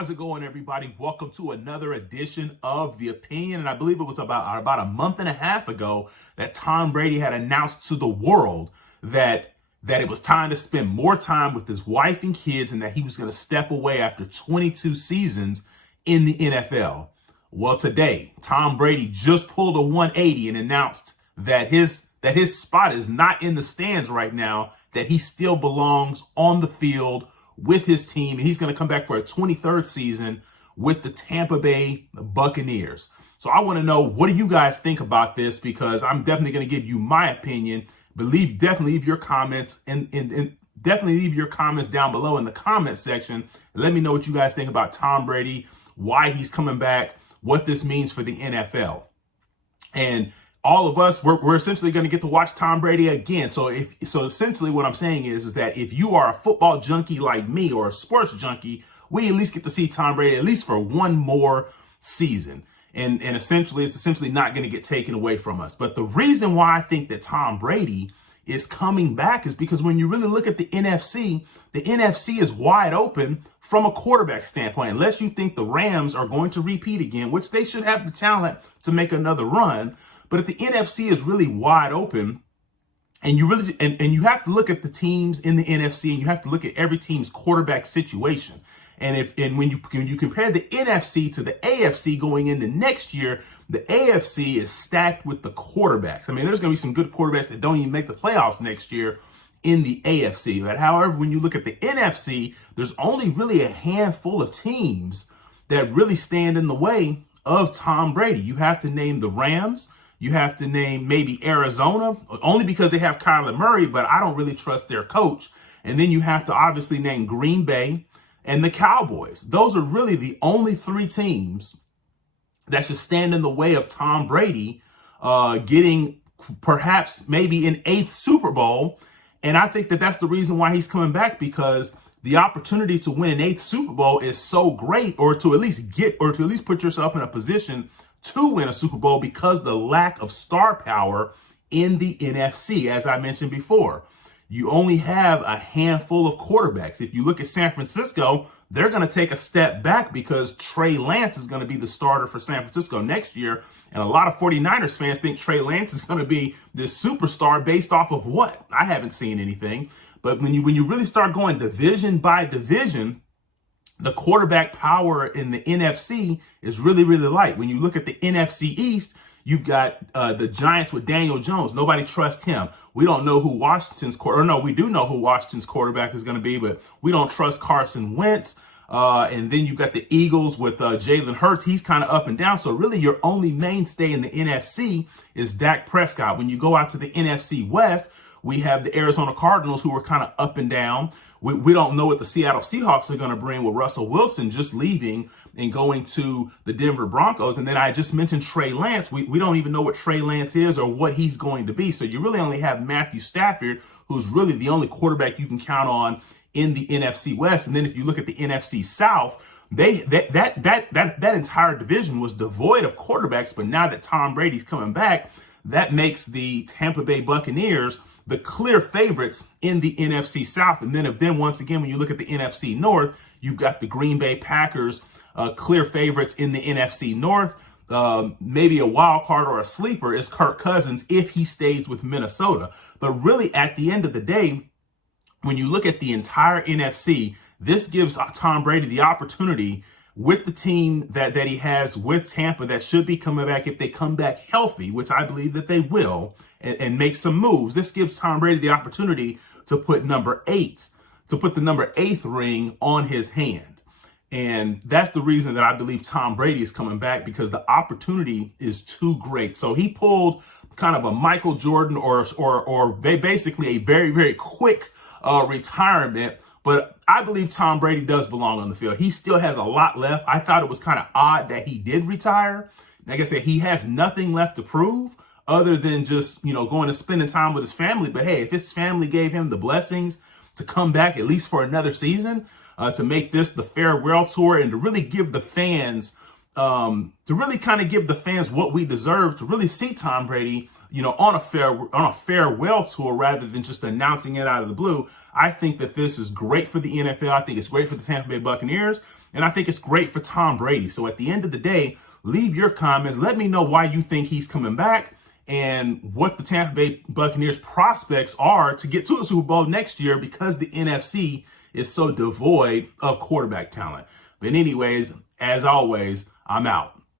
How's it going, everybody? Welcome to another edition of The Opinion. And I believe it was about a month and a half ago that Tom Brady had announced to the world that it was time to spend more time with his wife and kids and that he was going to step away after 22 seasons in the NFL. Well, today, Tom Brady just pulled a 180 and announced that his spot is not in the stands right now, that he still belongs on the field with his team, and he's going to come back for a 23rd season with the Tampa Bay Buccaneers. So I want to know, what do you guys think about this? Because I'm definitely going to give you my opinion. Definitely leave your comments and definitely leave your comments down below in the comment section. Let me know what you guys think about Tom Brady, why he's coming back, what this means for the NFL. And all of us, we're essentially going to get to watch Tom Brady again. So essentially what I'm saying is that if you are a football junkie like me or a sports junkie, we at least get to see Tom Brady at least for one more season. And essentially, it's not going to get taken away from us. But the reason why I think that Tom Brady is coming back is because when you really look at the NFC is wide open from a quarterback standpoint. Unless you think the Rams are going to repeat again, which they should have the talent to make another run. But if the NFC is really wide open, and you really and you have to look at the teams in the NFC, and you have to look at every team's quarterback situation. And when you compare the NFC to the AFC going into next year, the AFC is stacked with the quarterbacks. I mean, there's going to be some good quarterbacks that don't even make the playoffs next year in the AFC. But however, when you look at the NFC, there's only really a handful of teams that really stand in the way of Tom Brady. You have to name the Rams. You have to name maybe Arizona, only because they have Kyler Murray, but I don't really trust their coach. And then you have to obviously name Green Bay and the Cowboys. Those are really the only three teams that should stand in the way of Tom Brady getting perhaps maybe an 8th Super Bowl. And I think that that's the reason why he's coming back, because the opportunity to win an 8th Super Bowl is so great, or to at least put yourself in a position to win a Super Bowl, because the lack of star power in the NFC, as I mentioned before. You only have a handful of quarterbacks. If you look at San Francisco, they're going to take a step back because Trey Lance is going to be the starter for San Francisco next year. And a lot of 49ers fans think Trey Lance is going to be this superstar based off of what? I haven't seen anything. But when you really start going division by division, the quarterback power in the NFC is really, really light. When you look at the NFC East, you've got the Giants with Daniel Jones. Nobody trusts him. We don't know who we do know who Washington's quarterback is going to be, but we don't trust Carson Wentz. And then you've got the Eagles with Jalen Hurts. He's kind of up and down. So really your only mainstay in the NFC is Dak Prescott. When you go out to the NFC West, we have the Arizona Cardinals, who are kind of up and down. We don't know what the Seattle Seahawks are going to bring with Russell Wilson just leaving and going to the Denver Broncos. And then I just mentioned Trey Lance. We don't even know what Trey Lance is or what he's going to be. So you really only have Matthew Stafford, who's really the only quarterback you can count on in the NFC West. And then if you look at the NFC South, that entire division was devoid of quarterbacks. But now that Tom Brady's coming back, that makes the Tampa Bay Buccaneers the clear favorites in the NFC South. And then once again, when you look at the NFC North, you've got the Green Bay Packers, clear favorites in the NFC North. Maybe a wild card or a sleeper is Kirk Cousins if he stays with Minnesota. But really, at the end of the day, when you look at the entire NFC, this gives Tom Brady the opportunity with the team that he has with Tampa that should be coming back, if they come back healthy, which I believe that they will, and make some moves. This gives Tom Brady the opportunity to put the number 8th ring on his hand. And that's the reason that I believe Tom Brady is coming back, because the opportunity is too great. So he pulled kind of a Michael Jordan or basically a very, very quick retirement. But I believe Tom Brady does belong on the field. He still has a lot left. I thought it was kind of odd that he did retire. Like I said, he has nothing left to prove other than just, going and spending time with his family. But hey, if his family gave him the blessings to come back at least for another season, to make this the farewell tour, and to really give the fans, what we deserve, to really see Tom Brady, on a farewell tour rather than just announcing it out of the blue. I think that this is great for the NFL. I think it's great for the Tampa Bay Buccaneers. And I think it's great for Tom Brady. So at the end of the day, leave your comments. Let me know why you think he's coming back and what the Tampa Bay Buccaneers prospects are to get to the Super Bowl next year, because the NFC is so devoid of quarterback talent. But anyways, as always, I'm out.